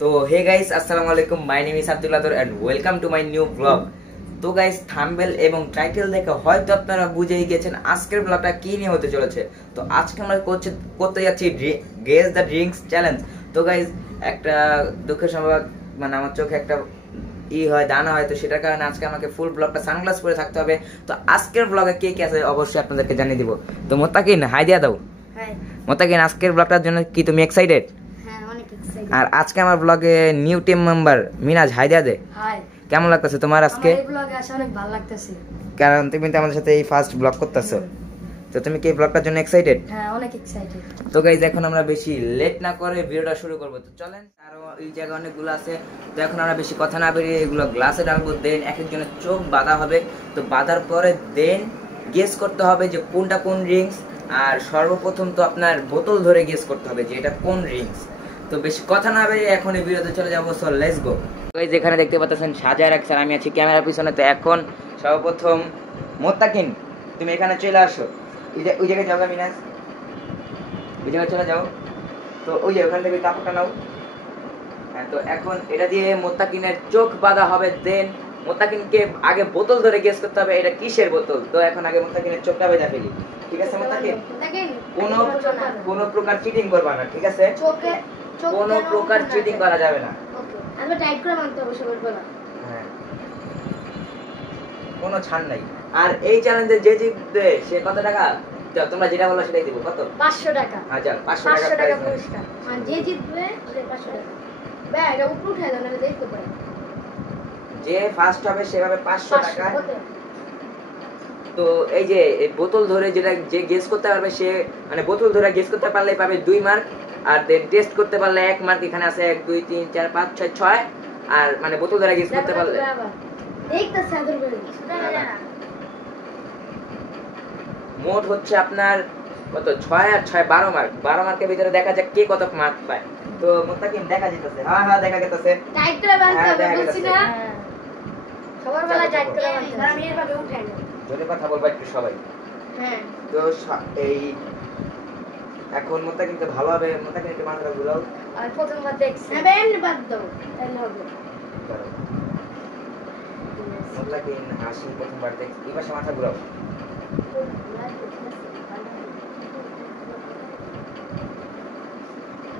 তো hey guys, আসসালামু আলাইকুম। My name is Abdul Adar and welcome to my new blog. তো গাইস, থাম্বনেল এবং টাইটেল দেখে হয়তো আপনারা বুঝেই গেছেন আজকের ব্লগটা কি নিয়ে হতে চলেছে। তো আজকে আমরা করতে যাচ্ছি গেস দ্য ড্রিঙ্কস চ্যালেঞ্জ। তো গাইস, একটা দুঃখের সংবাদ, মানে আমার চোখে একটা হয় দানা হয়, তো সেটার কারণে আজকে আমাকে ফুল ব্লগটা সানগ্লাস পরে থাকতে হবে। তো আজকের ব্লগে কে কে আছে অবশ্যই আপনাদেরকে জানিয়ে দিব। তো মোত্তাকিন, হাই দিয়া দাও। মোত্তাকিন, আজকের ব্লগটার জন্য কি তুমি এক্সাইটেড? আর আজকে আমার ব্লগে নিউ টিম মেম্বার মিনাজ, হাই দিয়া দে। কেমন লাগতেছে তোমার আজকে? এই ব্লগে আসলে অনেক ভালো লাগতেছে, কারণ তুমি তো আমাদের সাথে এই ফার্স্ট ব্লগ করতেছো। তো তুমি কি এই ব্লগটার জন্য এক্সাইটেড? হ্যাঁ, অনেক এক্সাইটেড। তো গাইজ, এখন আমরা বেশি লেট না করে ভিডিওটা শুরু করব। তো চলেন, আরো এই জায়গায় অনেকগুলো আছে। তো এখন আমরা বেশি কথা না বেরিয়ে এগুলো গ্লাসে ঢালবো, দেন এক একজনের চোখ বাঁধা হবে। তো বাঁধার পরে দেন গেস করতে হবে যে কোনটা কোন ড্রিঙ্কস। আর সর্বপ্রথম তো আপনার বোতল ধরে গেস করতে হবে যে এটা কোন ড্রিঙ্কস। তো বেশি কথা না বেরিয়ে এখন এই ভিডিওতে চলে যাবো। So let's go. গাইজ, এখানে দেখতে পাচ্ছেন সাজায় রাখছেন, আমি আছি ক্যামেরার পিছনে। তো এখন সর্বপ্রথম মোত্তাকিন, তুমি এখানে চলে আসো। ওই জায়গায় যাও মিনাজ, ওই জায়গায় চলে যাও। তো ওই যে ওখান থেকে কাপড়টা নাও। হ্যাঁ, তো এখন এটা দিয়ে মোত্তাকিনের চোখ বাঁধা হবে। দেন মোত্তাকিনকে আগে বোতল ধরে গেস করতে হবে এটা কিসের বোতল। তো এখন আগে মোত্তাকিনের চোখটা বেঁধে ফেলি, ঠিক আছে? মোত্তাকিন, কোনো প্রকার চিটিং করবা না, ঠিক আছে? কোনো প্রকার চিটিং করা যাবে না। আমি টাইট করে মানতে হবে, সবাই বলা। হ্যাঁ, কোনো ছাড় নাই। আর এই চ্যালেঞ্জে যে জিতবে সে কত টাকা? তোমরা যেটা বলো সেটাই দিব। কত? 500 টাকা। আচ্ছা, 500 টাকা পুরস্কার। আর যে জিতবে সে 500 টাকা। বে, এটা উপরে উঠে দাও, আমি দেখতে পারি। যে ফার্স্ট হবে সেভাবে 500 টাকা। তো এই যে বোতল ধরে যেটা যে গেস করতে পারবে সে, মানে বোতল ধরে গেস করতে পারলে পাবে 2 মার্ক। আর দেন টেস্ট করতে পারলে 1 মার্ক। এখানে আছে 1 2 3 4 5 6 6। আর মানে বোতল ধরে গেস করতে পারলে দেখতেছ আদর করে দিছ। মোট হচ্ছে আপনার কত? 6 আর 6 12 মার্ক। 12 মার্কের ভিতরে দেখা যাক কে কত মার্ক পায়। তো মোত্তাকিন দেখা যেতেছে। হ্যাঁ হ্যাঁ, দেখা যেতেছে। টাইট করে বাঁধতে হবে, বুঝছিস না? সবার বেলা টাইট করে বাঁধতে হবে। আমি এর ভাবে উঠাই না। জোরে কথা বলবা একটু সবাই। হ্যাঁ। তো এই এখন মোত্তাকিনকে ভালোভাবে, মোত্তাকিনকে মাথাটা ঘুরাও। আর প্রথমবার দেখছি। হ্যাঁ, বেন বাদ দাও, তাহলে হবে। মোত্তাকিন হাসি প্রথমবার দেখছি, এই পাশে মাথা ঘুরাও।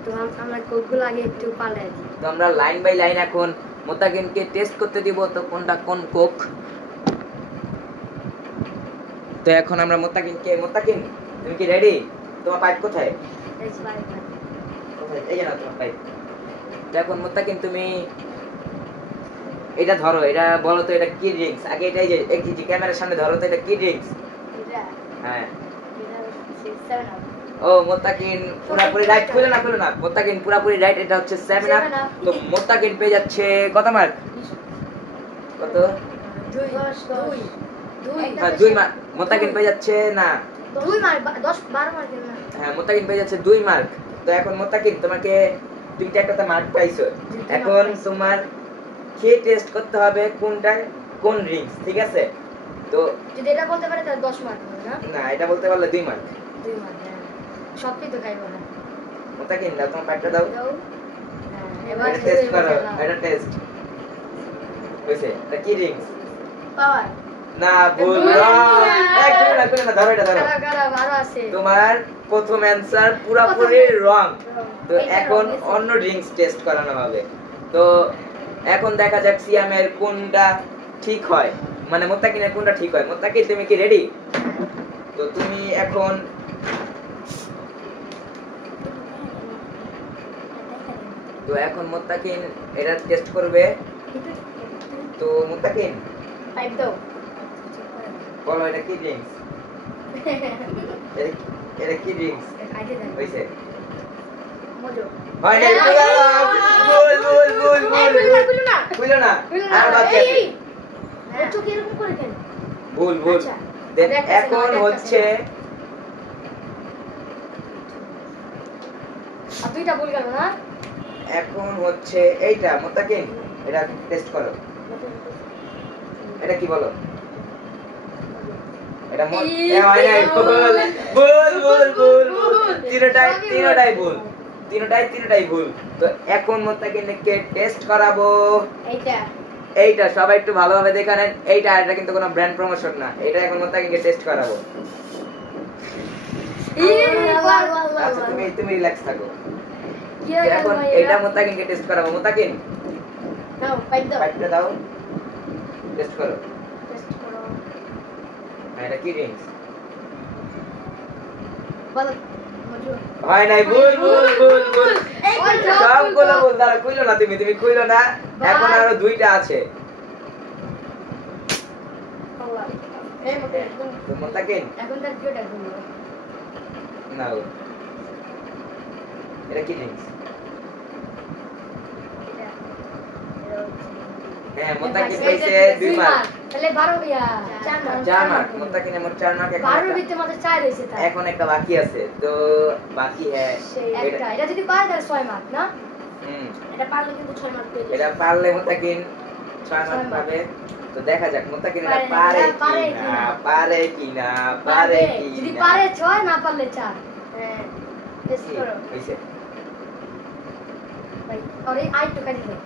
তো আমরা কোকগুলো আগে একটু পাল্টাই দিই। তো আমরা লাইন বাই লাইন এখন মোত্তাকিনকে টেস্ট করতে দিব তো কোনটা কোন কোক। তো এখন আমরা মোত্তাকিন তুমি কি রেডি? তোমার পাইপ কোথায়? এই যে বাইরে। কোথায়? এই যে না তোমার পাইপ। তো এখন মোত্তাকিন তুমি এটা ধরো, এটা বলো তো এটা কি ড্রিঙ্কস। আগে এটা এই যে ক্যামেরার সামনে ধরো তো, এটা কি ড্রিঙ্কস? এটা হ্যাঁ, এটা হচ্ছে 7 আপ। ও মোত্তাকিন পুরোপুরি রাইট। খুলে না মোত্তাকিন পুরোপুরি রাইট, এটা হচ্ছে 7 আপ। তো মোত্তাকিন পেয়ে যাচ্ছে কত মার্ক? কত? 2 মার্ক। মোত্তাকিন পেয়ে যাচ্ছে না 2 মার্ক, 10 12 মার্ক না। হ্যাঁ, মোত্তাকিন পেয়ে যাচ্ছে 2 মার্ক। তো এখন মোত্তাকিন তোমাকে দুইটা একটা মার্ক পাইছো। এখন তোমার খেয়ে টেস্ট করতে হবে কোনটা কোন ড্রিঙ্কস, ঠিক আছে? তো যদি এটা বলতে পারে তাহলে 10 মার্ক হবে না? না, এটা বলতে পারলে 2 মার্ক। 2 মার্ক। হ্যাঁ, সবই তো খাইবো না। মোত্তাকিন দাও, তোমার পাইপটা দাও। হ্যাঁ, এবার টেস্ট করো। এটা টেস্ট হইছে। এটা কি ড্রিঙ্কস? পাওয়ার না, ভুল। একদম না, ধরো এটা ধরো। কারা আরো আছে। তোমার প্রথম অ্যানসার পুরোপুরি রং। তো এখন অন্য ড্রিঙ্কস টেস্ট করানো হবে। তো এখন দেখা যাক সিয়ামের কোনটা ঠিক হয়, মানে মোত্তাকিনের কোনটা ঠিক হয়। মোত্তাকিন তুমি কি রেডি? তো তুমি এখন মোত্তাকিন এটা টেস্ট করবে। তো মোত্তাকিন পাইপ দাও। বলো এটা কি ড্রিঙ্কস? এটা কি ড্রিঙ্কস আইতে দেন। হইছে? মজো। হয় না, বুঝলো না। আর বাকি আছে। ও চোখ এরকম করে কেন? ভুল। দেন এখন হচ্ছে আর দুইটা ভুল গেল না? এখন হচ্ছে এইটা। মোত্তাকিন এটা টেস্ট করো। এটা কি বলো? এটা তিনটাই ভুল। তিনটাই ভুল। তো এখন মোত্তাকিনকে টেস্ট করাবো এইটা এইটা, সবাই একটু ভালোভাবে দেখে নেন। এটা কিন্তু কোনো ব্র্যান্ড প্রমোশন না, এটা এখন মোত্তাকিনকে টেস্ট করাবো। আচ্ছা তুমি রিল্যাক্স থাকো। কি তো এখন এইটা মোত্তাকিনকে টেস্ট করাবো। মোত্তাকিন নাও পাইপ দাও, পাইপটা দাও, টেস্ট করো। টেস্ট করো। এটা কি ড্রিঙ্কস? বলো মজু হয় নাই, ভুল ভুল ভুল ভুল সবগুলো ভুল। দাঁড়া, কইলো না তুমি কইলো না। এখন আরো দুইটা আছে। আল্লাহ এই মতে তো মোত্তাকিন এখন তার কিটা বলবো নাও, এটা কি ড্রিঙ্কস? হ্যাঁ, মোত্তাকিন কইছে 2 মার্ক। তাহলে 12 ইয়া 4 মার্ক। মোত্তাকিন এমন 4 মার্ক। 12 ভিতরে মাত্র 4 হইছে তার। এখন একটা বাকি আছে, তো বাকি হ্যাঁ একটা এটা যদি পারে তাহলে 6 মার্ক না? হুম, এটা পারলে কিন্তু 6 মার্ক পেয়ে যাবে। এটা পারলে মোত্তাকিন 6 মার্ক পাবে। তো দেখা যাক মোত্তাকিন এটা পারে কিনা। যদি পারে 6, না পারলে 4। হ্যাঁ টেস্ট করো হইছে ভাই। আরে আইটো কাটি দাও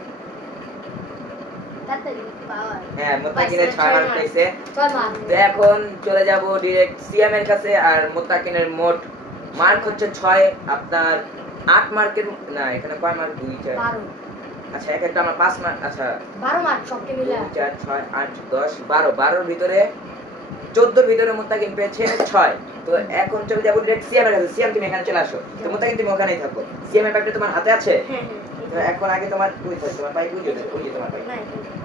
তাড়াতাড়ি পাওয়ার। হ্যাঁ, মোত্তাকিনের 6 মার্ক পেয়েছে। 6 মার্ক। তো এখন চলে যাব ডাইরেক্ট সিএম এর কাছে। আর মোত্তাকিনের মোট মার্ক হচ্ছে 6। আপনার 8 মার্কের না, এখানে কয় মার্ক? 2 4 12। আচ্ছা, একটা আমার 5 মার্ক। আচ্ছা 12 মার্ক সবকে মিলে 2 4 6 8 10 12 12 ভিতরে 14 ভিতরে মোত্তাকিন পেয়েছে 6। তো এখন চলে যাব ডাইরেক্ট সিএম এর কাছে। সিএম তুমি এখানে চলে আসো। তো মোত্তাকিন তুমি ওখানেই থাকো। সিএম এর প্যাকটা তোমার হাতে আছে? হ্যাঁ তো এখন আগে তোমার তোমার পাই বুঝো, ওই যে তোমার পাই।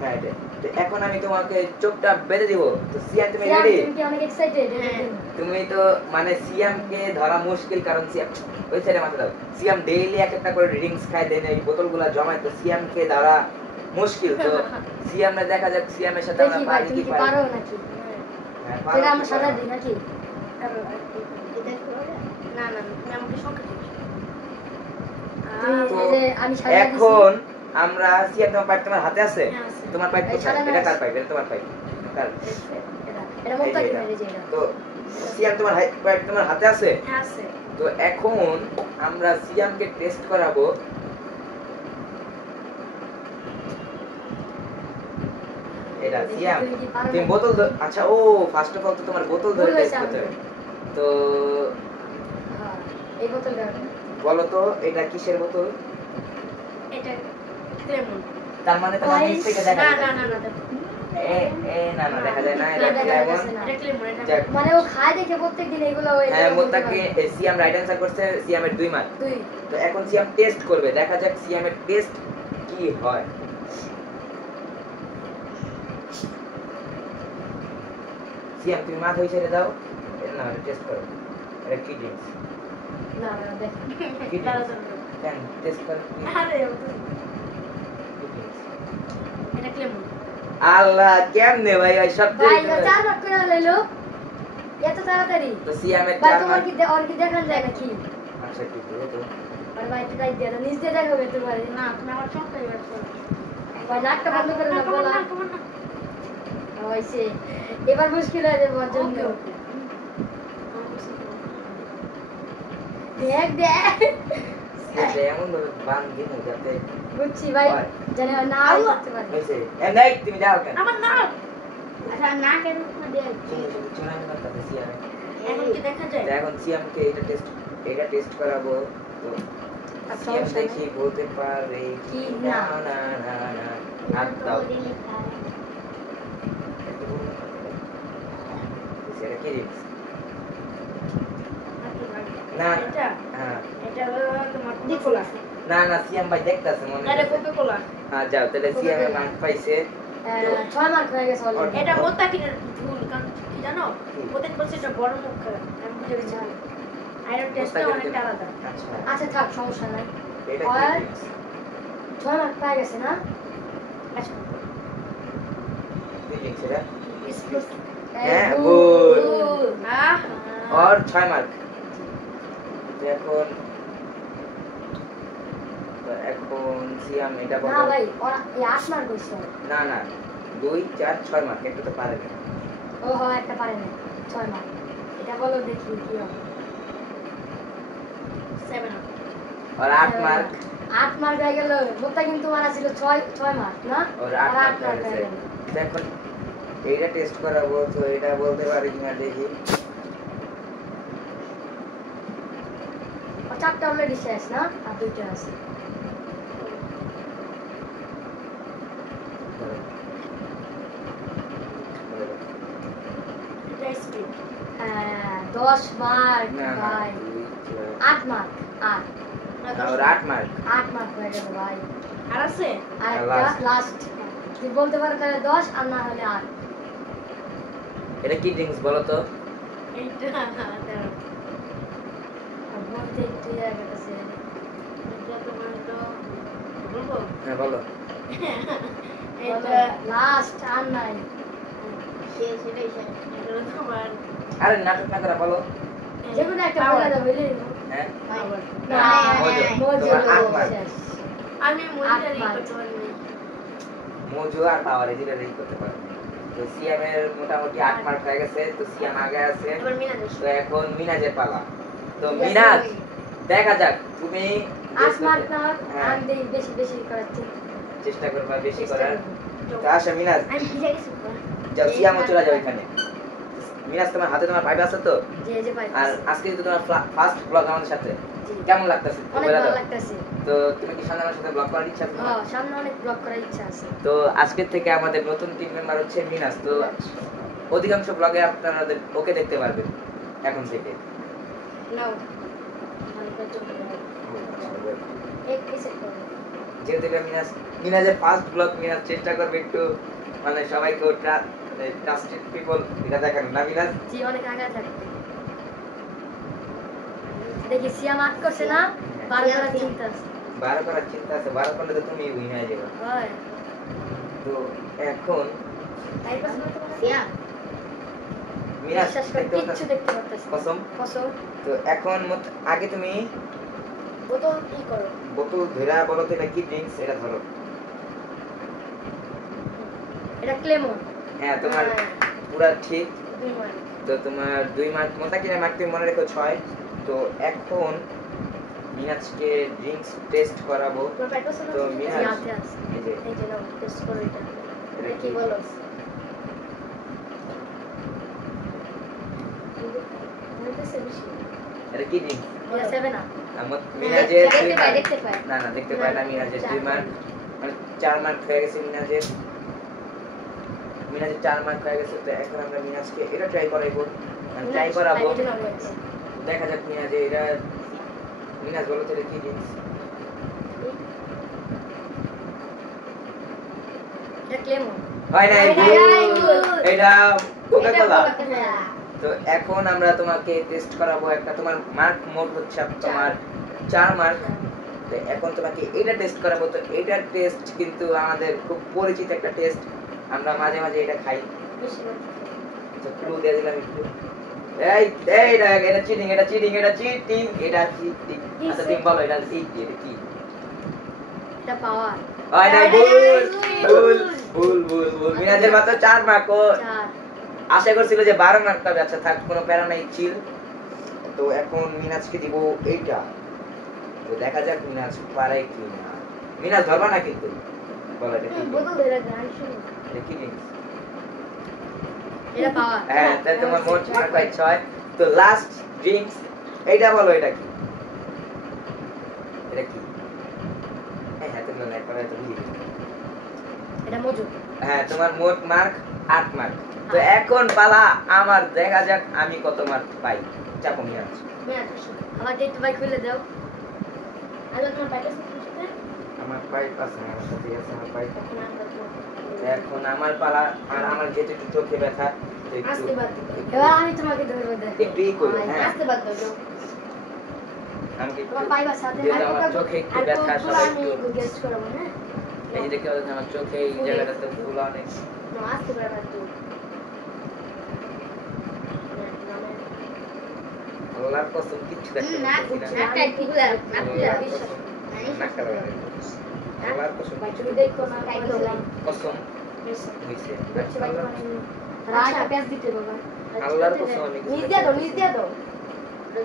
হ্যাঁ, এটা। তো এখন আমি তোমাকে চোখটা বেঁধে দিব। তো সিএম তুমি রেডি? তুমি কি অনেক এক্সাইটেড? তুমি তো মানে সিএম কে ধরা মুশকিল, কারণ সিএম ওই সাইডে মাথা দাও। সিএম ডেইলি একটা করে ড্রিঙ্কস খায়, দেন এই বোতলগুলো জমায়। তো সিএম কে ধরা মুশকিল। তো সিএম রে দেখা যাক সিএম এর সাথে আমরা পারি কি পারি। পারো নাকি? হ্যাঁ, এটা আমরা সাজা দিই নাকি? না না তুমি আমাকে সংখ্যা দিও। আমি সাজা দিছি। এখন আমরা সিএম তোমার পাইপ তোমার হাতে আছে? হ্যাঁ, আছে। তোমার পাইপ কোথায়? এটা কার পাইপ? এটা তোমার পাইপ। কার? এটা মোত্তাকিন মেরে যে এটা। তো সিএম তোমার পাইপ তোমার হাতে আছে? হ্যাঁ আছে। তো এখন আমরা সিএম কে টেস্ট করাবো। এটা সিএম তুমি বোতল আচ্ছা, ও ফার্স্ট অফ অল তো তোমার বোতল ধরে টেস্ট করতে হবে। তো হ্যাঁ, এই বোতলটা বলো তো এটা কিসের বোতল? এটা লেমন। তার মানে তোমার নিচ থেকে দেখা যায়। না না দেখা যায় না। এটা লেমন। মানে ও খায় দেখে প্রত্যেকদিন এগুলো ওই। হ্যাঁ, মোত্তাকিন সিএম রাইট অ্যানসার করছে। সিএম এর 2 মার্ক। 2। তো এখন সিএম টেস্ট করবে, দেখা যাক সিএম এর টেস্ট কি হয়। সিএম তুমি মাথা হইছে রে দাও। না, টেস্ট করো। এটা কি ড্রিঙ্কস? না দেখ কি ড্রিঙ্কস? কেন টেস্ট করো। আরে এটা লেমন। আল্লাহ, কেমনে ভাই ওই সব ভাই 4 মার্ক করে লইলো এত তাড়াতাড়ি। তো সিএম এর ভাই 4 তোমার মার্ক। কি দেখান যায় নাকি? আচ্ছা কি বলো তো? আর ভাই এটা দাই দিয়ে নিজ দিয়ে দেখাবে তোমার। না তুমি আমার সংখ্যা ইউজ করো। ভাই নাকটা বন্ধ করে না বলা। হইছে, এবার মুশকিল হয়ে যাবে ওর জন্য। দেখ এটা এমন ভাবে বান দিন যাতে বুঝছি ভাই, জানে না করতে পারে। হইছে। এমনি তুমি যাও কেন? আমার না আচ্ছা না কেন না দেখ চুনাই না তাতে সিএম। এখন কি দেখা যায়? এখন সিএম কে এটা টেস্ট করাবো। তো সিএম দেখি বলতে পারে কি না না না না। হাত দাও। এটা কি রিক্স? না এটা হ্যাঁ, এটা হলো তোমার কোলা। না না সিএম ভাই দেখতাছে মনে হয়। এটা কোলা। হ্যাঁ যাও, তাহলে সিএম এর মার্ক পাইছে। 6 মার্ক হয়ে গেছে অলরেডি। এটা মোত্তাকিনের ভুল, কারণ কি জানো, মোত্তাকিন বলছে এটা বড় মুখ খারাপ। আমি বুঝে গেছি আয়রন টেস্টটা অনেকটা আলাদা। আচ্ছা আচ্ছা থাক, সমস্যা নাই। এটা কি আর রিক্স? 6 মার্ক পেয়ে গেছে না? আচ্ছা কি রিক্স এটা? এক্সপ্লোস। হ্যাঁ, ভুল। আহ और 6 মার্ক। এখন সিএম এটা না বলো। ভাই ওরা 8 মার্ক হইছে। না না 2 4 6 মার্ক, একটা তো পারে না। ও হ্যাঁ একটা পারে না, 6 মার্ক। এটা বলো দেখি কি হবে। 7 और 8 मार्क 8 মার্ক হয়ে গেল মোটা কিন্তু মারা ছিল 6 মার্ক না और আর 8 8 मार्क মার্ক হয়ে হয়েছে গেল দেখুন এইটা টেস্ট করাবো তো এটা বলতে পারে কিনা দেখি আর 4টা অলরেডি শেষ না আর 2টা আছে এটা স্পিড হ্যাঁ 10 মার্ক না না ভাই 8 মার্ক 8 और 8 मार्क 8 মার্ক হয়ে গেল ভাই আর আছে আর আর একটা last। লাস্ট তুই বলতে পারো তাহলে 10 আর না হলে 8 এটা কি ড্রিঙ্কস বলো তো এইটা দাঁড়াও। আর বলতে একটু ইয়ে গেছে এটা তোমার তো বলবো হ্যাঁ বলো এটা লাস্ট আর নাই সেটাই শেষ এটা তোমার আরে নাটক না করে বলো যেকোনো একটা Power। বলে দাও বুঝলি হ্যাঁ Power। না মজু। মজু তোমার 8 মার্ক শেষ। আমি মনিটর আট করতে পারি না। মজু আর পাওয়ার এই দুটো রেই করতে পারো তো সিএম এর মোটামুটি 8 মার্ক হয়ে গেছে তো সিএম আগে আছে এবার মিনাজ তো এখন মিনাজের পালা তো মিনাজ দেখা যাক তুমি 8 মার্ক না হোক, হ্যাঁ। আমি দেই বেশি বেশি করাচ্ছি চেষ্টা করবা বেশি করার তো আসো মিনাজ আমি ভিজে গেছি তো। যাও সিএমও চলে যাও এখানে মিনাজ তোমার হাতে তোমার পাইপ আছে তো যে যে পাই আর আজকে যদি তোমার ফার্স্ট ব্লগ আমাদের সাথে জি। কেমন লাগতেছে অনেক ভালো লাগতেছে তো তুমি কি সামনে আমার সাথে ব্লগ করার ইচ্ছা আছে তোমার? হ্যাঁ সামনে অনেক ব্লগ করার ইচ্ছা আছে তো আজকের থেকে আমাদের নতুন টিম মেম্বার হচ্ছে মিনাজ তো অধিকাংশ ব্লগে আপনারা ওকে দেখতে পারবেন এখন থেকে নাও এক পিসে করো যেহেতু এটা মিনাজের ফার্স্ট ব্লগ মিনাজ চেষ্টা করবে একটু মানে সবাইকে ট্রাস্টেড পিপল এটা দেখানো না মিনাজ জি অনেক আগে থাকবে দেখি সিয়াম আট করছে না 12 করার চিন্তা আছে 12 করার চিন্তা আছে 12 করলে তো তুমি উইন হয়ে যাবে হয় তো এখন তাই পাস করতে পারো সিয়াম মিনাজ বিশ্বাস করে দেখতে কিচ্ছু পাচ্ছ দেখতে পারতেছি না। কসম কসম তো এখন আগে তুমি বোতল কি করো বোতল ধরা বলো তো এটা কি ড্রিঙ্কস এটা ধরো এটা ক্লেমন হ্যাঁ তোমার পুরা ঠিক 2 মার্ক তো তোমার 2 মার্ক মোটা কিনা মার্ক তুমি মনে রেখো 6 তো এখন মিনাজকে ড্রিঙ্কস টেস্ট করাবো তোমার প্যাকেজ আছে তো জি মিনাজ আছে আছে এই যে এই যে নাও টেস্ট করো এটা এটা এটা কি কি বলো এটা কি ড্রিঙ্কস এটা 7 না আমার মিনাজের দেখতে 2 পাই মার্ক দেখতে পাই না না দেখতে পাই না মিনাজের 2 মার্ক মানে 4 মার্ক হয়ে গেছে মিনাজের 4 মার্ক হয়ে গেছে তো এখন আমরা মিনাজকে এটা ট্রাই করাইবো ট্রাই করাবো দেখা যাক মিনাজে এটা মিনাজ বলো তো এটা কি ড্রিঙ্কস এটা ক্লেমন হয় নাই ভুল। এটা কোকা কোলা কোলা তো এখন আমরা তোমাকে টেস্ট করাবো একটা তোমার মার্ক মোট হচ্ছে তোমার 4 মার্ক তো এখন তোমাকে এটা টেস্ট করাবো তো এটার টেস্ট কিন্তু আমাদের খুব পরিচিত একটা টেস্ট আমরা মাঝে মাঝে এটা খাই তো ক্লু দিয়ে দিলাম একটু এই এই এটা চিটিং এটা চিটিং এটা চিটিং এটা চিটিং আচ্ছা তুমি বলো এটা চিটিং এটা কি এটা পাওয়ার হয় নাই ভুল ভুল ভুল ভুল মিনাজের মাত্র 4 মার্ক ও 4 আশা করছিল যে 12 মার্ক পাবে আচ্ছা থাক কোনো প্যারা নাই চিল তো এখন মিনাজকে দিব এইটা তো দেখা যাক মিনাজ পারে কি না মিনাজ ধরবা না কিন্তু বলো এটা কি বোতল ধরে গান শুনো এটা কি জিনিস? এটা পাওয়ার হ্যাঁ তাই তোমার মোট মার্ক হয় 6 তো লাস্ট ড্রিঙ্কস এইটা বলো এটা কি এটা কি এই হাতে না নাই পরে তো ভুলি এটা মজু হ্যাঁ তোমার মোট মার্ক 8 মার্ক তো এখন পালা আমার দেখা যাক আমি কত মার্ক পাই চাপো মিনাজ আমার ডেট বাই খুলে দাও আলো তোমার প্যাকেজ আছে আমার পাইপ আছে আমার সাথে আছে আমার পাইপ তখন আমরা এখন আমার পালা আর আমার যেতে একটু চোখে ব্যথা তো একটু আস্তে বাদ এবার আমি তোমাকে ধরবো দেখো একটু ই করো, হ্যাঁ। আস্তে বাদ দাও আমাকে একটু তোমার পাইবার সাথে যেহেতু আমার চোখে একটু ব্যথা সবাই আমি একটু গেস্ট করব হ্যাঁ এই যে দেখতে পাচ্ছেন আমার চোখে এই জায়গাটাতে ফুল অনেক না আস্তে করে বাদ দাও আল্লাহর কসম কিচ্ছু দেখতে না পাচ্ছি না একটা টিকুলা আল্লাহর কসম, নাকটা লাগাই দিল। আল্লাহর কসম কিচ্ছু তুমি দেখো না তাই তাই বললাম। কসম হইছে রাইটা পেঁয়াজ দিতে বাবা আল্লাহর কসম আমি কিছু নিজ দিয়া দাও দেখতে নিজ দিয়া দাও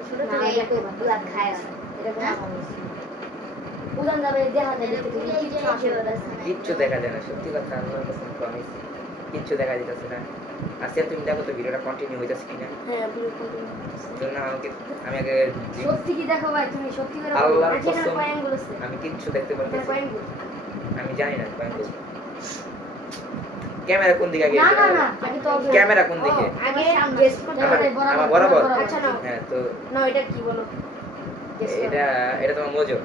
ছোট না, থেকে দেখো। বুলাত খায় এটা হ্যাঁ? ভালো উদান যাবে দেখা যায় দেখতে তুমি কিচ্ছু আসে না। কিচ্ছু দেখা যায় না, সত্যি কথা, আল্লাহর কসম প্রমিস কিচ্ছু দেখা যাচ্ছে না। আজকে তুমি দেখো তো ভিডিওটা কন্টিনিউ হইতাছে কিনা। হ্যাঁ আপনি কোন তো না আমি আগে সত্যি কি দেখো ভাই তুমি সত্যি করে আল্লাহর এখানে কসম কয়েন বলেছে আমি কিচ্ছু দেখতে পারতেছি না। কয়েন বল আমি জানি না কয়েন বলতে। ক্যামেরা কোন দিকে আগে? না না না আগে তো ক্যামেরা কোন দিকে? আগে গেস করতে হবে আমার বরাবর। আচ্ছা নাও হ্যাঁ তো না এটা কি বলো এটা তোমার মজো।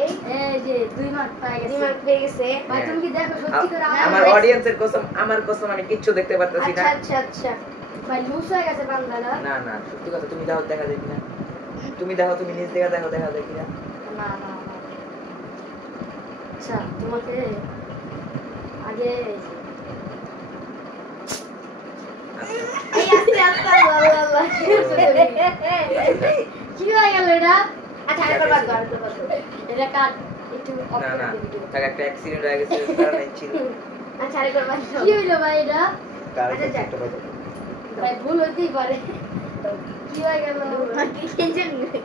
এই এই যে 2 মার্ক পাই গেছে। 2 মার্ক পেয়ে গেছে ভাই তুমি কি দেখো সত্যি করে আমার অডিয়েন্সের কসম, আমার কসম আমি কিচ্ছু দেখতে পারতেছি না। আচ্ছা আচ্ছা ভাই লুজ হয়ে গেছে বান্দাটা। না না সত্যি কথা, তুমি দাও দেখা যায় কিনা। তুমি দেখো, তুমি নিজ দেখা দেখো দেখা যায় কিনা। না না না আচ্ছা তোমাকে আগে এই আস্তে আস্তে আল্লাহ আল্লাহ কি হয়ে গেল এটা? আচ্ছা আরেকবার বাদ দাও এটা কাট একটু অফ না না করে দিবি। তার একটা অ্যাক্সিডেন্ট হয়ে গেছে, কারণে ছিল। আচ্ছা আরেকবার বাদ দাও কি হইলো ভাই এটা? তার আচ্ছা, যাক। একটা কথা। ভাই ভুল হইতেই পারে। কি হয়ে গেল? কি টেনশন নেই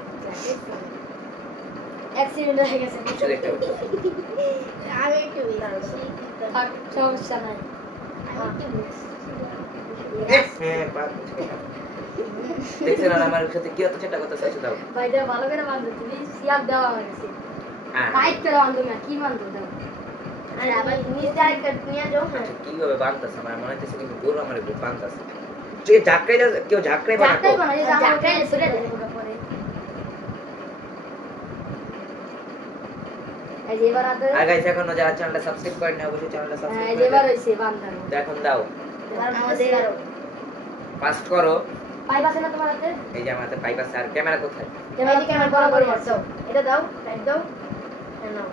অ্যাক্সিডেন্ট হয়ে গেছে। কিচ্ছু দেখতে পাচ্ছি আমি একটু দাঁড়াচ্ছি থাক, সমস্যা নাই। হ্যাঁ বাদ দেখছেন না আমার সাথে কি হতো সেটা কথা শেষে দাও। ভাই এটা ভালো করে বাঁধো তুমি, সিয়াব দেওয়া হয়ে গেছে। হ্যাঁ টাইট করে বাঁধো না, কি বাঁধো দাও। আরে আবার নিচে আরেকটা নিয়ে যাও আচ্ছা কিভাবে বাঁধতেছে আমার মনে হচ্ছে কিন্তু গরু আমার একটু বাঁধতেছে। তুই ঝাঁকড়াই যাচ্ছে, কেউ ঝাঁকড়াই বানা চারটাই বানা, এই যে আমার চারটাই উপরে ধরে ধরে দেয়। ওটা পরে। এই যে এবার আদর। আর গাইস এখনো যারা চ্যানেলটা সাবস্ক্রাইব করেন না অবশ্যই চ্যানেলটা হ্যাঁ, সাবস্ক্রাইব এই করে যে এবার দেন। হইছে বান্ধানো। তো এখন দাও আমাদের ফাস্ট করো। পাইপ আছে না তোমার হাতে? এই যে আমার হাতে পাইপ আছে, আর ক্যামেরা কোথায়? এই দিকে আমার বরাবর দাও এটা দাও রাইট দাও হ্যাঁ নাও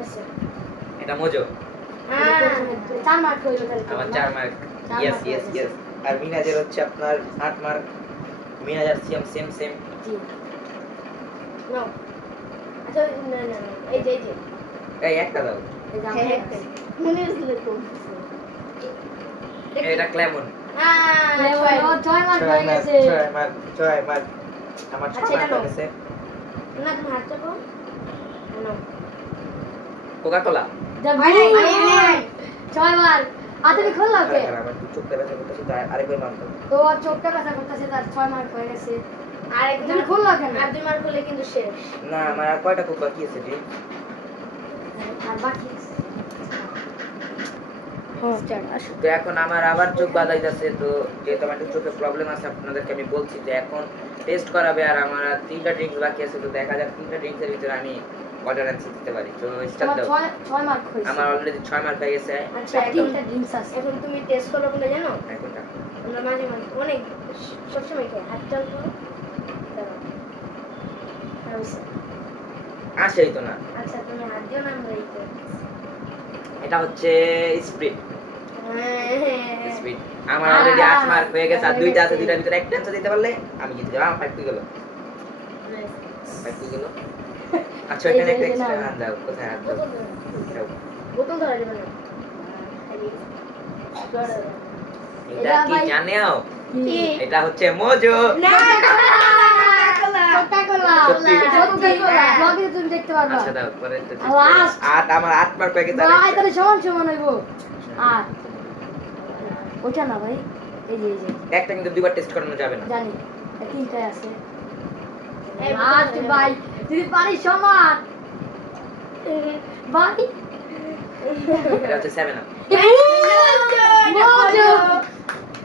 আচ্ছা এটা মজো। হ্যাঁ 4 মার্ক হইলো তাহলে। আমার 4 মার্ক। চার ইয়েস mark ইয়েস হয়ে ইয়েস। আর মিনাজের হচ্ছে আপনার 8 মার্ক। মিনাজের সেম সেম। জি। নাও আচ্ছা না না না, এই যে এই একটা দাও। এই যে হ্যাঁ আমার হ্যাঁ মনে হচ্ছে তো এটা ক্লেমন। হ্যাঁ, ও 6 মার্ক হয়ে গেছে। 6 মার্ক। আমার 6 আচ্ছা, মার্ক এটা নাও। হয়েছে। না তুমি হাত চাপো নাও কোকা কোলা। দেখ ভাই ভাই, ভাই 6 মার্ক। আর তুমি খোল ওকে। আমার চোখটা ব্যথা করতেছে, তাই আরেকবার মারতে। তো আর চোখটা ব্যথা করতেছে, তার 6 মার্ক হয়ে গেছে। আর তুমি খুললো কেন? আর 2 মার্ক হলে কিন্তু শেষ না আমার আর কয়টা কোক বাকি আছে জি? আর বাকি স্টার্ট আসো। তো এখন আমার আবার চোখ বাঁধাইতেছে, তো যেহেতু আমার একটু চোখে প্রবলেম আছে আপনাদেরকে আমি বলছি, তো এখন টেস্ট করাবে আর আমার আর 3টা ড্রিঙ্কস বাকি আছে, তো দেখা যাক 3টা ড্রিঙ্কসের ভিতরে আমি অর্ডার অ্যান্সার দিতে পারি। তো স্টার্ট তোমার দাও। 6 মার্ক হয়েছে। আমার অলরেডি 6 মার্ক হয়ে গেছে। আচ্ছা একদম। 3টা ড্রিঙ্কস আছে। এখন তুমি টেস্ট করো কোনটা জানো এখনটা আমরা মাঝে মাঝে অনেক সবসময় খাই হাত চাল করো দাঁড়াও হ্যাঁ হইছে। আসেই তো না। আচ্ছা তুমি হাত দিও না আমরা এই করি। এটা হচ্ছে স্প্রিট। হ্যাঁ স্প্রিট। আমার অলরেডি 8 মার্ক হয়ে গেছে, আর 2টা আছে, 2টার ভিতরে একটা অ্যান্সার দিতে পারলে আমি জিতে যাব। আমার 5 হয়ে গেল। 5 হয়ে গেল। আচ্ছা এই এটা যে, একটা এই যে এক্সট্রা নাও। হাত দাও। কোথায় হাত দাও? দাও। বোতল ধরা যাবে না এটা কি ভাই- জানেও? কি? এটা হচ্ছে মজো। না কোকা-কোলা। সত্যি? কোকা-কোলা। ব্লগে তুমি দেখতে পারবা। আচ্ছা দাও পরে তো Last. আমার 8 মার্ক হয়ে গেছে। ভাই তাহলে সমান হইব। আর ওটা না ভাই, এই যে একটা কিন্তু দুইবার টেস্ট করানো যাবে না। জানি এই 3টাই আছে। এই লাস্ট ভাই তুই পারিস সমান। ভাই এটা হচ্ছে 7 আপ। মজা।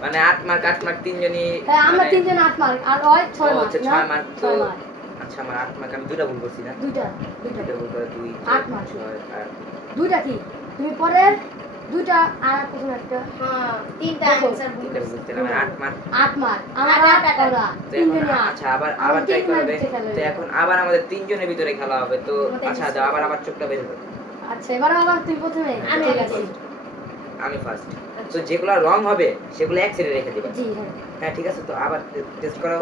মানে 8 মার্ক 3জনই। হ্যাঁ, আমরা মানে- 3 জন 8 মার্ক আর ওই 6 ও, মার্ক। হচ্ছে না? 6 মার্ক তো। 6 মার্ক। আচ্ছা আমার 8 মার্ক, আমি দুইটা ভুল করছি না? দুইটা দুইটা ভুল করে 2 8 মার্ক। 6 আর দুইটা কি? তুমি পরে দুইটা আর প্রথম একটা হ্যাঁ তিনটা দেখো। অ্যানসার ভুল তিনটা ভুল করতে আমার 8 মার্ক। 8 মার্ক। আমার আট, 8 আট, ওরা তো 3 এখন জনই 8। আচ্ছা আবার আমার ট্রাই 3 করবে। মার্ক খেলা তো এখন আবার আমাদের 3 জনের ভিতরে খেলা হবে, তো আমাদের আচ্ছা মিস দাও আবার করতে আমার চোখটা বেঁধে দাও। আচ্ছা এবার আবার তুই প্রথমে। আমি ঠিক আগে আছে। বলবো। আমি ফার্স্ট। তো যেগুলো রং হবে সেগুলো এক সাইডে রেখে দিবা। জি হ্যাঁ। হ্যাঁ ঠিক আছে, তো আবার টেস্ট করো।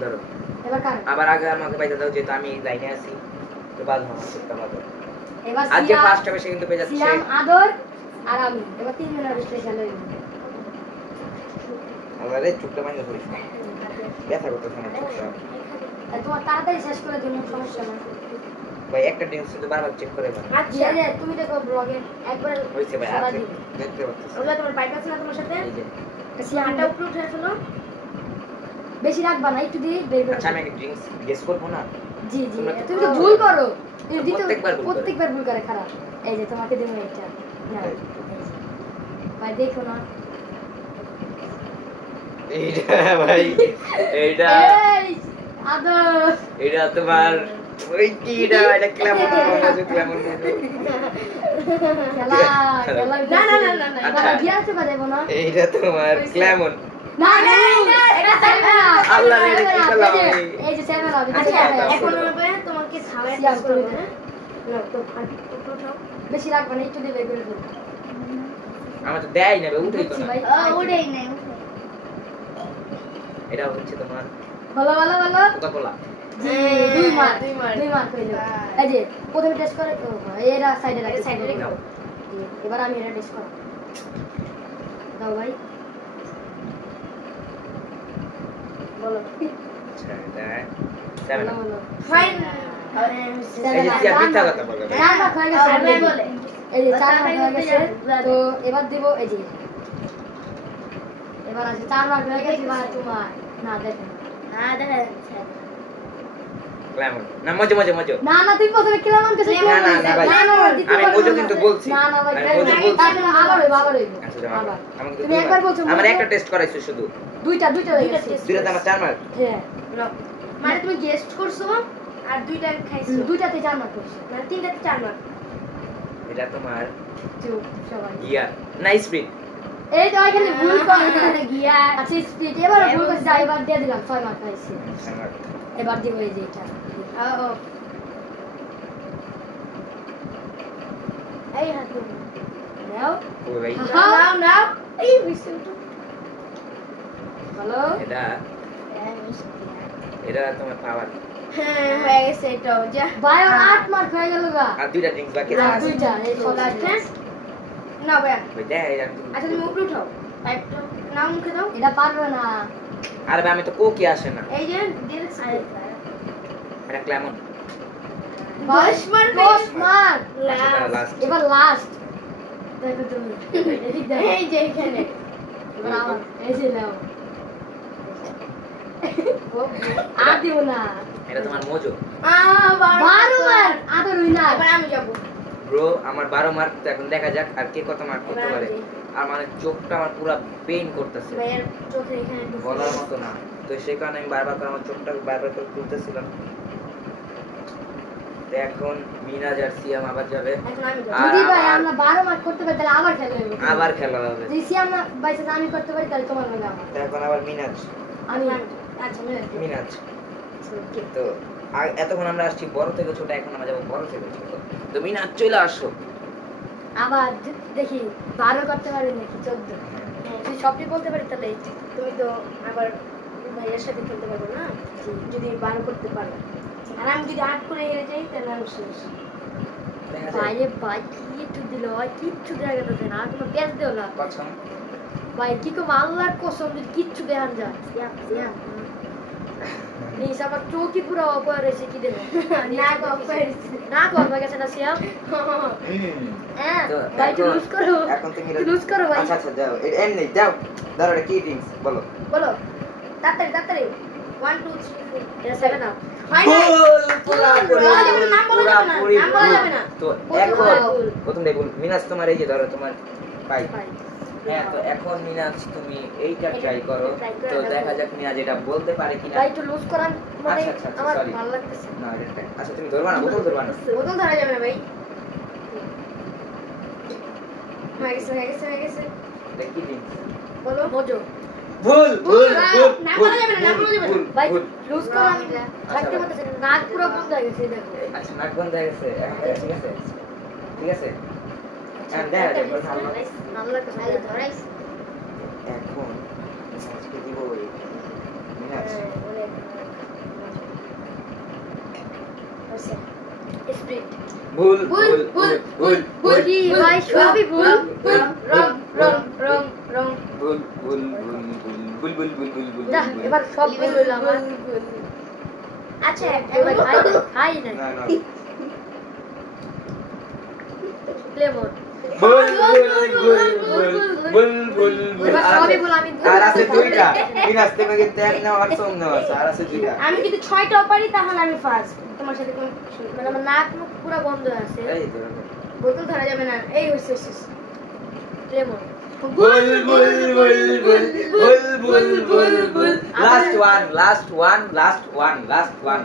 ধরো এবার কার? আবার আগে আমাকে পাইতে দাও, যেহেতু আমি লাইনে আছি। তো বাদ আমার চোখটা বাঁধো। এবার আজ যে সিয়াম, ফার্স্ট হবে সে কিন্তু পেয়ে যাচ্ছে। সিয়াম, আদর আর আমি। এবার 3 জনের স্পেশাল হইব। আরে চোখটা ভাঙে ধরিস না। ব্যথা করতেছে আমার চোখটা। তোমার তাড়াতাড়ি শেষ করে দিন, সমস্যা না। ভাই একটা ড্রিঙ্কস শুধু বারবার চেক করে ভাই আচ্ছা রে, তুমি দেখো ব্লগে একবার হইছে ভাই সারা আছে দিন। দেখতে পাচ্ছি ওগুলা তোমার পাইপ আছে না তোমার সাথে? এই যে সিয়ানটা উপরে উঠে ফেলো। বেশি রাখবা না, একটু দিয়ে বের করে আচ্ছা আমি একটা ড্রিঙ্কস গেস করব না জি জি, তোমরা তো তুমি তো করো। ভুল করো। তুমি দিতে প্রত্যেকবার ভুল করে। প্রত্যেকবার ভুল করে, খারাপ। এই যে তোমাকে দেবো এটা না, এই। ভাই দেখো না। এইটা ভাই এইটা এই আদর এটা তোমার ওই কি এটা ক্লেমন খেলা খেলা না, না, না, না, না, আচ্ছা। গিয়ে আসতে পারবো না। এইটা তোমার ক্লেমন না না না, এটা সেভেন আপ। আল্লাহ রে, এটা কি করলাম আমি? এই যে সেভেন আপ। আচ্ছা আচ্ছা, এখন হবে তোমাকে খাওয়ার সিয়াম টেস্ট করে করবে, দে। হ্যাঁ? নাও তো আর উপরে উঠাও। বেশি রাখবা না, একটু দিয়ে বের করে দেবো। আমার তো দেয় না উঠেই তো বুঝছি না ভাই। ওটাই নেই। এটা হচ্ছে তোমার ভালো ভালো ভালো। কোকা কোলা জি, হ্যাঁ, 2 মার্ক। দুই মার্ক। 2 মার্ক হইলো। হ্যাঁ। এই যে প্রথমে টেস্ট করে ও এরা সাইডে রাখি, এটা side এ রাখো। এবার আমি এটা টেস্ট করব। দাও ভাই। বলো। আচ্ছা এটা সেভেন বলো, বলো। ফাইন। এই যে সিয়া মিথ্যা কথা বলে ভাই। 4 মার্ক হয়ে গেছে। আর ভাই বলে। এই যে 4 মার্ক হয়ে গেছে। তো এবার দেব এই যে। এবার আছে 4 মার্ক হয়ে গেছে, এবার তোমার না দেখো। না দেখা যাচ্ছে। ক্লেমন না মজো মজো মজো না না, তুমি প্রথমে কিলা মান কিছু না, না, না, ভাই। আমি মজো কিন্তু বলছি। না না ভাই, আমি মজো বলছি। আবার হইব আবার হইব। আচ্ছা যাও আবার আমাকে তুমি একবার বলছো আমার মজো। একটা টেস্ট করাইছো শুধু দুইটা হয়ে গেছে। দুইটাতে আমার 4 মার্ক হ্যাঁ, নাও। মানে তুমি গেস্ট করছো আর দুইটা খাইছো। দুইটাতে 4 মার্ক করছে। না তিনটাতে 4 মার্ক। এটা তোমার চুপ সবাই। গিয়া না স্পিড এই তো এখানে ভুল করে গিয়া আচ্ছা স্পিড এবার ভুল করছে, যা এবার দিয়ে দিলাম 6 মার্ক হয়েছে। এবার দিব এই যে এটা। ও এই হাত নাও ও ভাই নাও নাও এই বিস্কুট। ভালো। এটা তোমার পাওয়ার হ্যাঁ হয়ে গেছে এটাও যা। ভাই 8 মার্ক হয়ে গেল গা। আর দুইটা ড্রিঙ্কস বাকি আর আছে দুইটা এই সবাই হ্যাঁ নাও ভাই। ভাই দেখ আচ্ছা তুমি উপরে উঠাও। পাইপটা নাও মুখে দাও। এটা পারবে না। আরে ভাই আমি তো কোকি আসে না এই যে দিয়েছি। এটা ক্লেমন 10 মার্ক 10 মার্ক। লাস্ট এবার লাস্ট দেখো তুমি এদিক দেখো। এই যে এখানে এবার আমার এই যে নাও। আর দিব না। এটা তোমার মজো 12 মার্ক আদর হই না। এবার আমি যাব। ব্রো আমার 12 মার্ক তো এখন দেখা যাক আর কে কত মার্ক করতে এবার পারে আমি আর মানে চোখটা আমার পুরো পেইন করতেছে ভাইয়ের চোখে এখানে ঢুকে বলার মতো না তো সেই কারণে আমি বারবার করে আমার চোখটা বারবার করে খুলতেছিলাম তো এখন মিনাজ আর সিয়াম আবার যাবে এখন আমি যাব। আর যদি ভাই আমার- আমরা 12 মার্ক করতে পারি তাহলে আবার খেলা হবে। আবার খেলা হবে যদি সিয়াম না বাইসে আমি করতে পারি তাহলে তোমার লাগে আমার। তো এখন আবার মিনাজ আমি আচ্ছা মিনাজ তো এতক্ষণ আমরা আসছি বড় থেকে ছোট এখন আমরা যাবো বড় থেকে ছোট তো মিনাজ চলে আসো আবার দেখি 12 করতে পারি নাকি 14। যদি সবটি বলতে পারি তাহলে তুমি তো আবার ভাইয়ের সাথে খেলতে পারবে না যদি 12 করতে পারো। আর আমি যদি 8 করে হেরে যাই তাহলে আমি শেষ। দেখা যায় বাইরে ভাই কি একটু দিল ভাই কিচ্ছু দেখা গেছে না, আর কোনো পেঁচ দিও না কসম ভাই, কি কম আল্লাহর কসম যদি কিচ্ছু দেখান যায়। সিয়াম নিস আমার চোখই পুরো অপর হয়েছে, কি দেবো না গো পেরেছি। না কর হয়ে গেছে না সিয়াম। হ্যাঁ তো ভাই একটু এখন- লুজ করো, এখন তুমি একটু লুজ করো ভাই। আচ্ছা আচ্ছা যাও এমনি যাও ধরো এটা কি ড্রিঙ্কস বলো বলো তাড়াতাড়ি তাড়াতাড়ি 1 2 3 4 এটা 7 আপ। হয় না বলা যাবে না, নাম বলা যাবে না, পুরাপুরি নাম বলা ভুল। যাবে না। তো প্রথম এখন ভুল। প্রথম ভুল মিনাজ তোমার এই যে ধরো তোমার পাই ভাই হ্যাঁ তো এখন মিনাজ তুমি এইটা ট্রাই করো try করে তো দেখো। দেখা যাক মিনাজ এটা বলতে পারে কিনা ভাই একটু লুজ করান, মানে আচ্ছা, আচ্ছা, আমার sorry. ভালো লাগতেছে। না এটা আচ্ছা তুমি ধরবা না বোতল ধরবা না বোতল ধরা যাবে না ভাই। হয়ে গেছে হয়ে গেছে হয়ে গেছে। এটা কি ড্রিঙ্কস বলো মজো ভুল ভুল ভুল নাম বলা যাবে না, নাম বলা যাবে না। ভাই ভুল। লুজ করান থাকতে মতো নাক পুরো বন্ধ হয়ে গেছে দেখো। আচ্ছা নাক বন্ধ হয়ে গেছে ঠিক আছে ঠিক আছে হ্যাঁ দেখা যাক ভালো ভালো লাগতেছে ভালো ধরাইস। এখন মিনাজকে দিব ওই মিনাজ স্প্রিট। ভুল ভুল, ভুল, ভুল, ভুল, কি ভাই সবই ভুল। ভুল রং রং রং রং। ভুল ভুল ভুল ভুল ভুল ভুল ভুল ভুল ভুল যা এবার সব ভুল হইলো আমার। আচ্ছা এবার খাই না না না লেমন বুল বুল বুল বুল এবার সবই বল আমি আর আছে দুইটা মিনাজ থেকে কিন্তু এক নাও আর সোম নাও আছে আর আছে দুইটা আমি যদি 6টাও পারি তাহলে আমি ফার্স্ট তোমার সাথে কোন মানে আমার নাক মুখ পুরো বন্ধ আছে এই ধরো বোতল ধরা যাবে না এই হচ্ছে lemon bull bull bull bull bull bull bull bull last one last one last one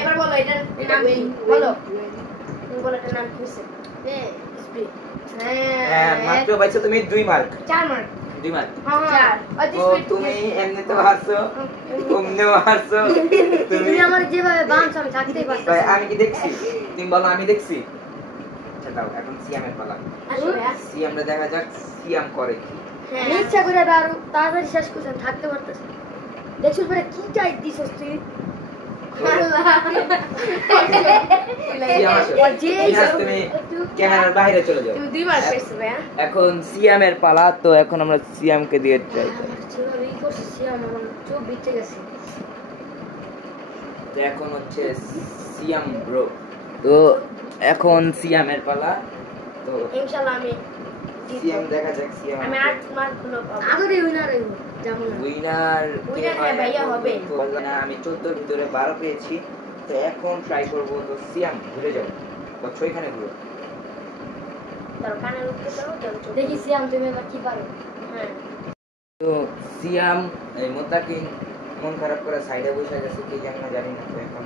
এবার বলো এটার এটা নাম কি বলো তুমি বলো এটার নাম কি হচ্ছে স্প্রিট হ্যাঁ মাত্র পাইছো তুমি 2 মার্ক 4 মার্ক 2 মার্ক হ্যাঁ আর ও তুমি এমনিতে পারছো তুমিও পারছো তুমি আমার যেভাবে বাঁধছো আমি থাকতেই পারছি ভাই আমি কি দেখছি তুমি বলো আমি দেখছি আচ্ছা দাও এখন সিয়ামের পালা আসলে সিয়ামটা দেখা যাক সিয়াম করে কি হ্যাঁ আমি ইচ্ছা করে আরো তাড়াতাড়ি শেষ করছি আমি থাকতে পারতেছি দেখছিস পরে কি চাই দিছস তুই সিয়াম আসো মিনাজ, তুমি ক্যামেরার বাইরে চলে যাও তুমি 2 মার্ক পেয়েছো ভাইয়া এখন সিয়ামের পালা তো এখন আমরা সিয়ামকে দিয়ে ট্রাই করি আমার যেভাবে ই করছি আমার চোখ বিচ্ছে গেছে তো এখন হচ্ছে সিয়াম ব্রো তো এখন সিয়ামের পালা তো ইনশাআল্লাহ আমি সিয়াম দেখা যাক সিয়াম আমি 8 মার্ক গুলো পাবো আদরে উইনার হইব যেমন উইনার Winner হ্যাঁ ভাইয়া হবে। না আমি 14 এর ভিতরে 12 পেয়েছি তো এখন ট্রাই করব তো সিয়াম ঘুরে যাও বচ্চ এখানে ঘুরো তার কানের উপরে দাও চল দেখি সিয়াম তুমি এবার কি পারো হ্যাঁ তো সিয়াম এই মোতাকিন মন খারাপ করে সাইডে বসে গেছে কি জানি না তো এখন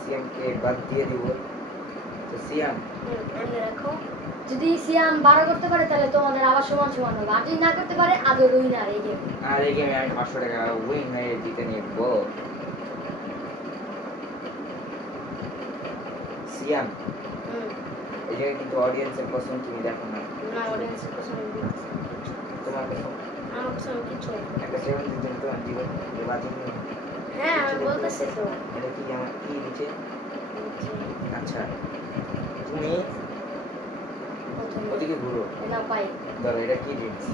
সিয়ামকে বাদ দিয়ে দিব তো সিয়াম এমনি রাখো যদি সিয়াম 12 করতে পারে তাহলে তোমাদের আবার সমান সমান হবে আর যদি না করতে পারে আদর উইনার এই গেম আর এই গেমে আমি 500 টাকা উইন হয়ে জিতে নিব সিয়াম এই জায়গায় কিন্তু অডিয়েন্সের পছন্দ তুমি দেখো না না অডিয়েন্সের পছন্দ তোমার পছন্দ আমার পছন্দ কিছু একটা 7 দিন তোমার জীবন নির্বাচন হ্যাঁ আমি বলতেছি তো এটা কি আমার কি দিচ্ছে আচ্ছা তুমি প্রথম ওদিকে ঘুরো না পাই ধরো এটা কি ড্রিঙ্কস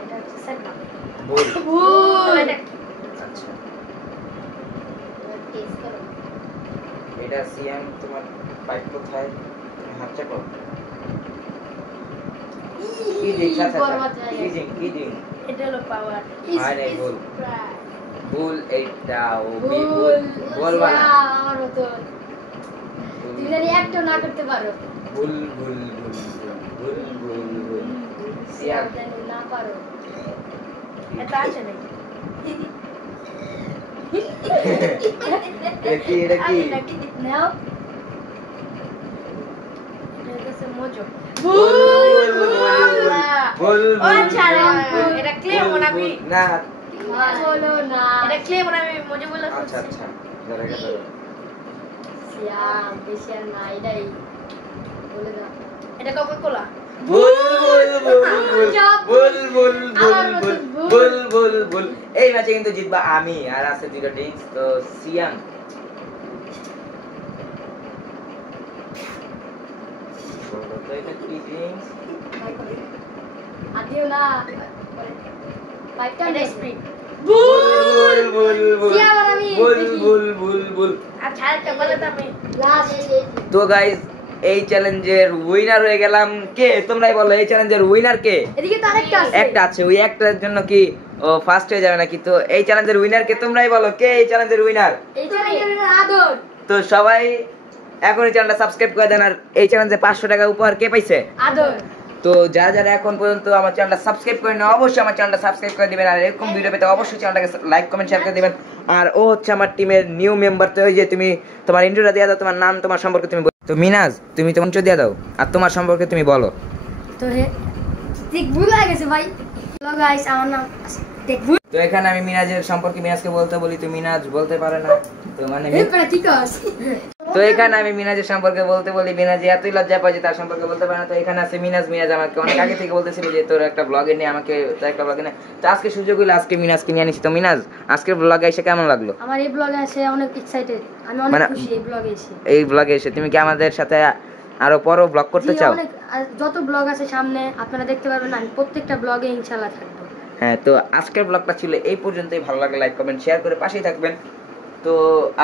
এটা হচ্ছে সেটআপ বল এটা আচ্ছা টেস্ট করো এটা সিএম তোমার পাইপ কোথায় তুমি হাত চাপো কি ড্রিঙ্কস আছে বরবাদ হয়ে কি গেছে। ড্রিঙ্ক এটা হলো পাওয়ার আরে বল ভুল এইটা ও বি ভুল ভুল বলবা না আমার মতো তুমি জানি একটা না করতে পারো ভুল ভুল ভুল ভুল ভুল ভুল সিয়াম জানি না পারো এটা আছে নাকি এটা কি নাও এটা হচ্ছে মোজো ভুল ভুল ও আচ্ছা এটা ক্লেম আমি না বলো না এটা ক্লেম আমি মোজো বলে আচ্ছা আচ্ছা ধরো এটা ধরো সিয়াম বেশি আর না এটাই বলে দাও এটা কোকা কোলা ভুল ভুল ভুল ভুল ভুল ভুল ভুল ভুল ভুল এই ম্যাচে কিন্তু জিতবা আমি আর আছে দুটো ড্রিঙ্কস তো সিয়াম বলো তো এটা কি ড্রিঙ্কস আদিও না পাইপটা এটা নেই স্প্রিট ভুল ভুল ভুল সিয়াম আর আমি ভুল দেখি। ভুল ভুল ভুল আচ্ছা আরেকটা বলে তো আমি লাস্ট তো গাইস এই চ্যালেঞ্জের উইনার হয়ে গেলাম কে তোমরাই বলো এই চ্যালেঞ্জের উইনার কে এদিকে তো আরেকটা আছে একটা আছে ওই একটার জন্য কি ও ফার্স্ট হয়ে যাবে নাকি তো এই চ্যালেঞ্জের উইনার কে তোমরাই বলো কে এই চ্যালেঞ্জের উইনার এই চ্যানেলের আদর তো সবাই এখন এই চ্যানেলটা সাবস্ক্রাইব করে দেন আর এই চ্যানেলে 500 টাকা উপহার কে পাইছে আদর তো যারা যারা এখন পর্যন্ত আমার চ্যানেলটা সাবস্ক্রাইব করেন অবশ্যই আমার চ্যানেলটা সাবস্ক্রাইব করে দিবেন আর এরকম ভিডিও পেতে অবশ্যই চ্যানেলটাকে লাইক কমেন্ট শেয়ার করে দিবেন আর ও হচ্ছে আমার টিমের নিউ মেম্বার তো ওই যে তুমি তোমার ইন্ট্রোটা দিয়ে দাও তোমার নাম তোমার সম্পর্কে তুমি তো মিনাজ তুমি তোমার ইন্ট্রো দিয়ে দাও আর তোমার সম্পর্কে তুমি বলো তো হে ঠিক ভুল হয়ে গেছে ভাই হ্যালো গাইস আমার নাম দেখ ভুল তো এখানে আমি মিনাজের সম্পর্কে মিনাজকে বলতে বলি তো মিনাজ বলতে পারে না তো মানে ঠিক আছে তো এখানে আমি মিনাজের সম্পর্কে বলতে বলি মিনাজ এতই লজ্জা পায় যে তার সম্পর্কে বলতে পারে না তো এখানে আছে মিনাজ আমাকে অনেক আগে থেকে বলতেছিল যে তোর একটা ব্লগে নিয়ে আমাকে তোর একটা ব্লগে নিয়ে তো আজকে সুযোগ হলো আজকে মিনাজকে নিয়ে আনিছি তো মিনাজ আজকের ব্লগে এসে কেমন লাগলো আমার এই ব্লগে এসে অনেক এক্সাইটেড আমি অনেক মানে- খুশি এই ব্লগে এসে এই ব্লগে এসে তুমি কি আমাদের সাথে আরো পরও ব্লগ করতে জি, চাও অনেক আর যত ব্লগ আছে সামনে আপনারা দেখতে পারবেন আমি প্রত্যেকটা ব্লগে ইনশাআল্লাহ থাকবো হ্যাঁ, তো আজকের ব্লগটা ছিল এই পর্যন্তই। ভালো লাগলে লাইক কমেন্ট শেয়ার করে পাশেই থাকবেন। তো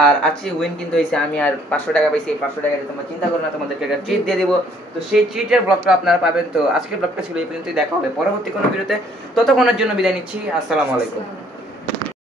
আর আজকে উইন কিন্তু হয়েছে, আমি আর 500 টাকা পাইছি। এই 500 টাকা তোমরা চিন্তা করো না, তোমাদেরকে একটা ট্রিট দিয়ে দেবো। তো সেই ট্রিটের ব্লগটা আপনারা পাবেন। তো আজকের ব্লগটা ছিল এই পর্যন্তই, দেখা হবে পরবর্তী কোনো ভিডিওতে। ততক্ষণের জন্য বিদায় নিচ্ছি। আসসালামু আলাইকুম।